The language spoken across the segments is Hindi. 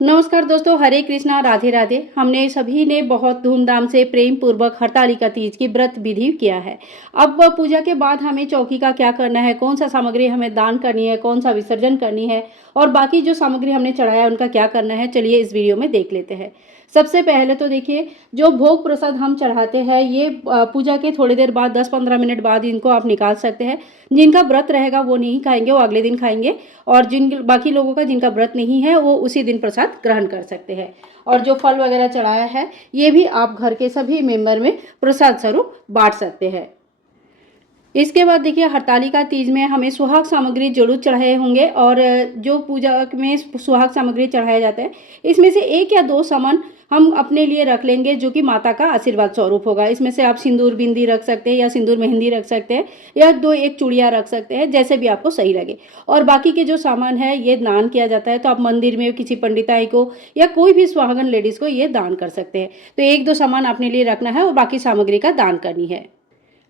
नमस्कार दोस्तों, हरे कृष्णा, राधे राधे। हमने सभी ने बहुत धूमधाम से प्रेम पूर्वक हरतालिका तीज की व्रत विधि किया है। अब पूजा के बाद हमें चौकी का क्या करना है, कौन सा सामग्री हमें दान करनी है, कौन सा विसर्जन करनी है और बाकी जो सामग्री हमने चढ़ाया उनका क्या करना है, चलिए इस वीडियो में देख लेते हैं। सबसे पहले तो देखिए, जो भोग प्रसाद हम चढ़ाते हैं ये पूजा के थोड़ी देर बाद 10-15 मिनट बाद इनको आप निकाल सकते हैं। जिनका व्रत रहेगा वो नहीं खाएंगे, वो अगले दिन खाएंगे और जिन बाकी लोगों का जिनका व्रत नहीं है वो उसी दिन प्रसाद ग्रहण कर सकते हैं। और जो फल वगैरह चढ़ाया है ये भी आप घर के सभी मेंबर में प्रसाद स्वरूप बांट सकते हैं। इसके बाद देखिए, हरतालिका तीज में हमें सुहाग सामग्री जरूर चढ़ाए होंगे और जो पूजा में सुहाग सामग्री चढ़ाया जाता है इसमें से एक या दो सामान हम अपने लिए रख लेंगे जो कि माता का आशीर्वाद स्वरूप होगा। इसमें से आप सिंदूर बिंदी रख सकते हैं या सिंदूर मेहंदी रख सकते हैं या दो एक चूड़िया रख सकते हैं, जैसे भी आपको सही लगे। और बाकी के जो सामान है ये दान किया जाता है, तो आप मंदिर में किसी पंडिताई को या कोई भी सुहागन लेडीज़ को ये दान कर सकते हैं। तो एक दो सामान अपने लिए रखना है और बाकी सामग्री का दान करनी है।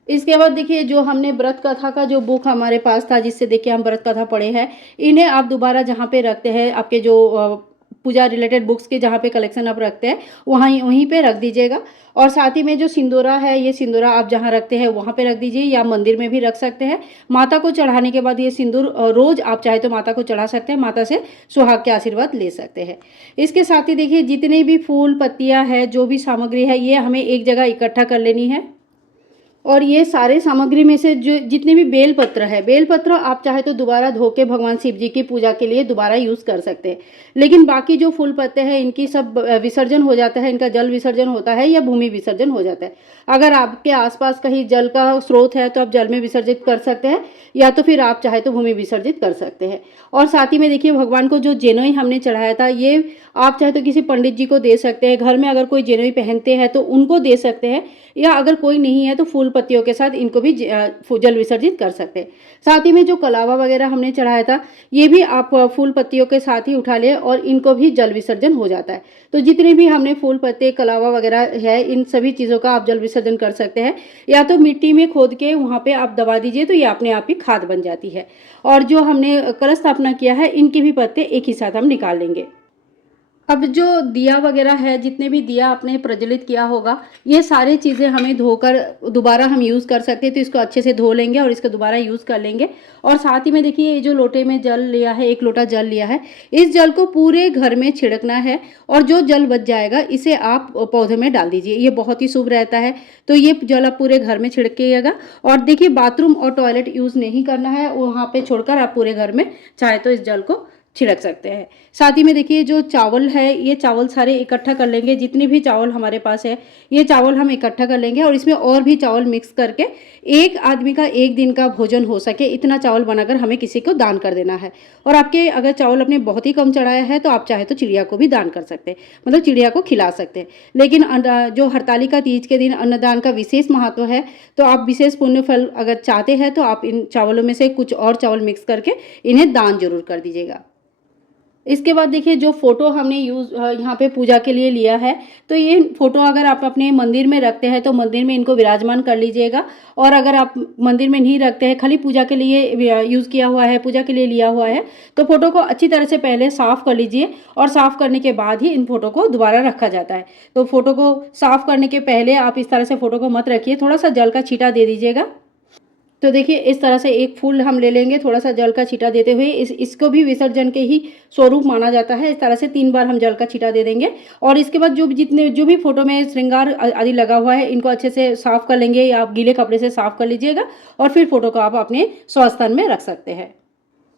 इसके बाद देखिए, जो हमने व्रत कथा का जो बुक हमारे पास था जिससे देखिए हम व्रत कथा पढ़े हैं, इन्हें आप दोबारा जहाँ पे रखते हैं आपके जो पूजा रिलेटेड बुक्स के जहाँ पे कलेक्शन आप रखते हैं वहीं पे रख दीजिएगा। और साथ ही में जो सिंदूरा है ये सिंदूरा आप जहाँ रखते हैं वहाँ पे रख दीजिए या मंदिर में भी रख सकते हैं। माता को चढ़ाने के बाद ये सिंदूर रोज आप चाहे तो माता को चढ़ा सकते हैं, माता से सुहाग के आशीर्वाद ले सकते हैं। इसके साथ ही देखिए, जितने भी फूल पत्तियाँ है जो भी सामग्री है ये हमें एक जगह इकट्ठा कर लेनी है। और ये सारे सामग्री में से जो जितने भी बेलपत्र है, बेलपत्र आप चाहे तो दोबारा धो के भगवान शिव जी की पूजा के लिए दोबारा यूज़ कर सकते हैं। लेकिन बाकी जो फूल पत्ते हैं इनकी सब विसर्जन हो जाता है, इनका जल विसर्जन होता है या भूमि विसर्जन हो जाता है। अगर आपके आसपास कहीं जल का स्रोत है तो आप जल में विसर्जित कर सकते हैं या तो फिर आप चाहे तो भूमि विसर्जित कर सकते हैं। और साथ ही में देखिए, भगवान को जो जेनोई हमने चढ़ाया था ये आप चाहे तो किसी पंडित जी को दे सकते हैं, घर में अगर कोई जेनोई पहनते हैं तो उनको दे सकते हैं, या अगर कोई नहीं है तो फूल पत्तियों के साथ इनको भी जल विसर्जित कर सकते हैं। साथ ही में जो कलावा वगैरह हमने चढ़ाया था ये भी आप फूल पत्तियों के साथ ही उठा लें और इनको भी जल विसर्जन हो जाता है। तो जितने भी हमने फूल पत्ते कलावा वगैरह है इन सभी चीज़ों का आप जल विसर्जन कर सकते हैं, या तो मिट्टी में खोद के वहाँ पे आप दबा दीजिए तो ये अपने आप ही खाद बन जाती है। और जो हमने कलश स्थापना किया है इनके भी पत्ते एक ही साथ हम निकाल लेंगे। अब जो दिया वगैरह है, जितने भी दिया आपने प्रज्वलित किया होगा ये सारी चीज़ें हमें धोकर दोबारा हम यूज़ कर सकते हैं, तो इसको अच्छे से धो लेंगे और इसको दोबारा यूज़ कर लेंगे। और साथ ही में देखिए, ये जो लोटे में जल लिया है, एक लोटा जल लिया है, इस जल को पूरे घर में छिड़कना है और जो जल बच जाएगा इसे आप पौधे में डाल दीजिए, ये बहुत ही शुभ रहता है। तो ये जल आप पूरे घर में छिड़किएगा। और देखिए, बाथरूम और टॉयलेट यूज़ नहीं करना है, वहाँ पर छोड़कर आप पूरे घर में चाहे तो इस जल को छिड़क सकते हैं। साथ ही में देखिए, जो चावल है ये चावल सारे इकट्ठा कर लेंगे, जितने भी चावल हमारे पास है ये चावल हम इकट्ठा कर लेंगे और इसमें और भी चावल मिक्स करके एक आदमी का एक दिन का भोजन हो सके इतना चावल बनाकर हमें किसी को दान कर देना है। और आपके अगर चावल अपने बहुत ही कम चढ़ाया है तो आप चाहे तो चिड़िया को भी दान कर सकते हैं, मतलब चिड़िया को खिला सकते हैं। लेकिन जो हरतालिका तीज के दिन अन्नदान का विशेष महत्व है, तो आप विशेष पुण्य फल अगर चाहते हैं तो आप इन चावलों में से कुछ और चावल मिक्स करके इन्हें दान जरूर कर दीजिएगा। इसके बाद देखिए, जो फ़ोटो हमने यहाँ पे पूजा के लिए लिया है, तो ये फ़ोटो अगर आप अपने मंदिर में रखते हैं तो मंदिर में इनको विराजमान कर लीजिएगा। और अगर आप मंदिर में नहीं रखते हैं, खाली पूजा के लिए यूज़ किया हुआ है, पूजा के लिए लिया हुआ है, तो फ़ोटो को अच्छी तरह से पहले साफ़ कर लीजिए और साफ़ करने के बाद ही इन फ़ोटो को दोबारा रखा जाता है। तो फ़ोटो को साफ़ करने के पहले आप इस तरह से फ़ोटो को मत रखिए, थोड़ा सा जल का छींटा दे दीजिएगा। तो देखिए, इस तरह से एक फूल हम ले लेंगे, थोड़ा सा जल का छींटा देते हुए इसको भी विसर्जन के ही स्वरूप माना जाता है। इस तरह से 3 बार हम जल का छींटा दे देंगे और इसके बाद जो भी फोटो में श्रृंगार आदि लगा हुआ है इनको अच्छे से साफ कर लेंगे, या आप गीले कपड़े से साफ कर लीजिएगा और फिर फोटो को आप अपने स्वस्थान में रख सकते हैं।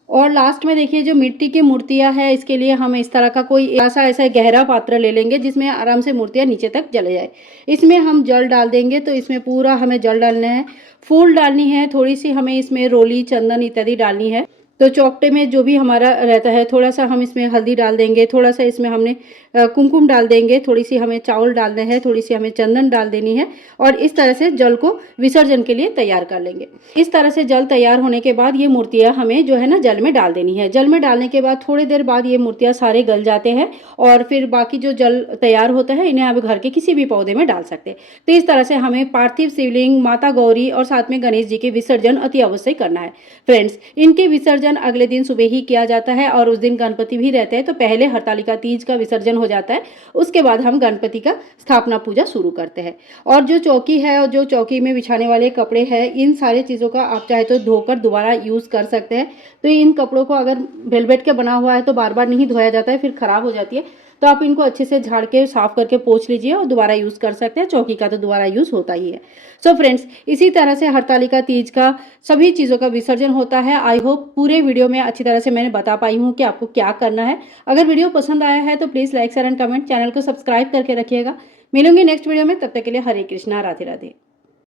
और लास्ट में देखिए, जो मिट्टी की मूर्तियां हैं इसके लिए हम इस तरह का कोई ऐसा गहरा पात्र ले लेंगे जिसमें आराम से मूर्तियां नीचे तक चले जाए। इसमें हम जल डाल देंगे, तो इसमें पूरा हमें जल डालना है, फूल डालनी है, थोड़ी सी हमें इसमें रोली चंदन इत्यादि डालनी है। तो चौकटे में जो भी हमारा रहता है थोड़ा सा हम इसमें हल्दी डाल देंगे, थोड़ा सा इसमें हमने कुमकुम डाल देंगे, थोड़ी सी हमें चावल डालने हैं, थोड़ी सी हमें चंदन डाल देनी है और इस तरह से जल को विसर्जन के लिए तैयार कर लेंगे। इस तरह से जल तैयार होने के बाद ये मूर्तियाँ हमें जो है ना जल में डाल देनी है। जल में डालने के बाद थोड़ी देर बाद ये मूर्तियाँ सारे गल जाते हैं और फिर बाकी जो जल तैयार होता है इन्हें आप घर के किसी भी पौधे में डाल सकते हैं। तो इस तरह से हमें पार्थिव शिवलिंग, माता गौरी और साथ में गणेश जी के विसर्जन अति अवश्य करना है। फ्रेंड्स, इनके विसर्जन विसर्जन अगले दिन सुबह ही किया जाता है और उस दिन गणपति भी रहते हैं, तो पहले हरतालिका तीज का विसर्जन हो जाता है, उसके बाद हम गणपति का स्थापना पूजा शुरू करते हैं। और जो चौकी है और जो चौकी में बिछाने वाले कपड़े हैं, इन सारी चीज़ों का आप चाहे तो धोकर दोबारा यूज़ कर सकते हैं। तो इन कपड़ों को अगर वेलवेट के बना हुआ है तो बार बार नहीं धोया जाता है, फिर ख़राब हो जाती है। तो आप इनको अच्छे से झाड़ के साफ़ करके पोंछ लीजिए और दोबारा यूज़ कर सकते हैं। चौकी का तो दोबारा यूज़ होता ही है। सो फ्रेंड्स, इसी तरह से हरतालिका तीज का सभी चीज़ों का विसर्जन होता है। आई होप पूरे वीडियो में अच्छी तरह से मैंने बता पाई हूँ कि आपको क्या करना है। अगर वीडियो पसंद आया है तो please like share and comment, channel को सब्सक्राइब करके रखिएगा। मिलूंगी नेक्स्ट वीडियो में, तब तक के लिए हरे कृष्णा, राधे राधे।